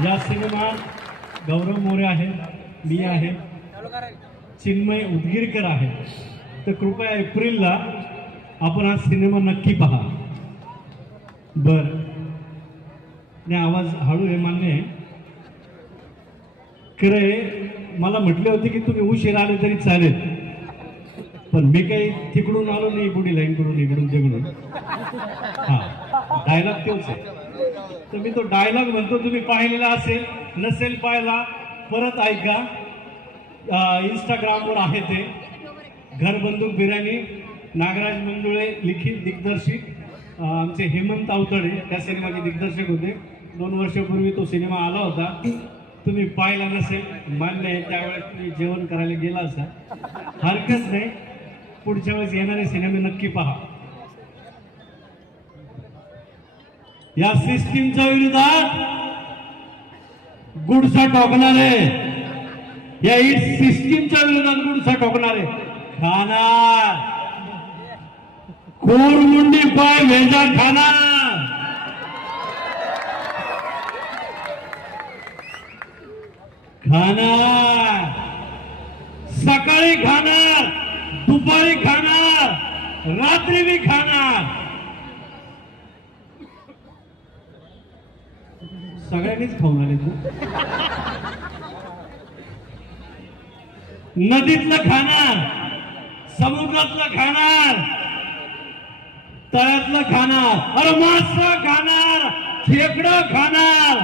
या सिनेमात गौरव मोरे आहे मी आहे. चिन्मय उदगीरकर आहे. तर कृपया एप्रिलला आपण हा सिनेमा नक्की पहा. बर. नाही आवाज हळू आहे मान्य आहे. खरं मला म्हटले होते की तुम्ही उशीर आले तरी चालेल. पण मी काही तिकडून आलो नाही पुढे लाईन करून इकडून तिकडून. हा. डायलॉग तोच आहे. तर मी तो डायलॉग म्हणतो तुम्ही पाहिलेला असेल नसेल पाहिला परत ऐका. इंस्टाग्रामवर आहे ते. घर बंदूक बिर्याणी नागराज मंजुळे लिखित दिग्दर्शित. आमचे हेमंत अवतडे त्या सिनेमाचे दिग्दर्शक होते. दोन वर्षापूर्वी तो सिनेमा आला होता. तुम्ही पाहिला नसेल मान्य आहे त्यावेळेस तुम्ही जेवण करायला गेला असा हरकत नाही. पुढच्या वेळेस येणारे सिनेमे नक्की पहा. या सिस्टीमच्या विरोधात गुडसा टोकणारे या सिस्टीमच्या विरोधात गुडसा टोकणारे खाणार कोरमुंडी पाय भेजा खाणार खाणार सकाळी खाणार दुपारी खाणार रात्री बी खाणार सगळ्यांनीच खाऊन आले तू. नदीतलं खाणार समुद्रातलं खाणार तळ्यातलं खाणार अरे खाणार खेकडं खाणार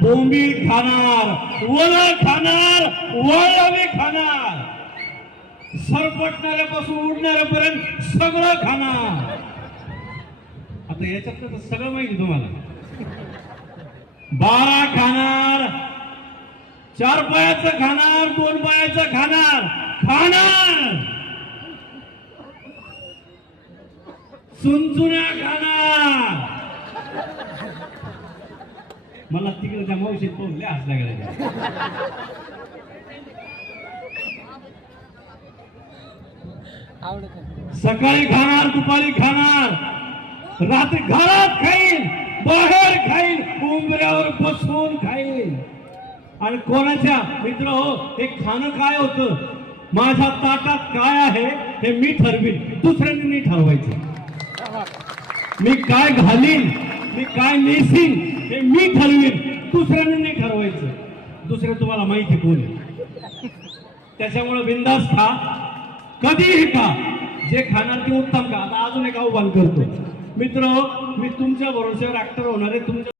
बोंबी खाणार वळ खाणार वळवी खाणार. सरपटणाऱ्यापासून उडणाऱ्यापर्यंत सगळं खाणार. आता याच्यातलं तर सगळं माहिती तुम्हाला. बारा खाणार. चार पायाचं खाणार दोन पायाचं खाणार. खाणार. चुनचुन्या खाणार. मला तिकडे त्या मावशीत पोहोचले हसल्या गेल्या सकाळी खाणार दुपारी खाणार. रात्री घरात खाईल बाहेर खाईल उंबऱ्यावर बसवून खाईल आणि कोणाच्या? मित्र हो हे खाणं काय होतं? माझ्या ताटात काय आहे? हे मी ठरवीन. दुसऱ्यांनी नाही ठरवायचं. मी काय घालीन? मी काय नेसीन? हे मी ठरवीन. दुसऱ्यांनी नाही ठरवायचं. दुसरं तुम्हाला माहिती कोण त्याच्यामुळे बिंदास खा कधीही का जे खाणार ते उत्तम खा. आता अजून एक आव्हान करतो. मित्र मी तुमच्या भरोश्यावर ऍक्टर होणार आहे. तुमच्या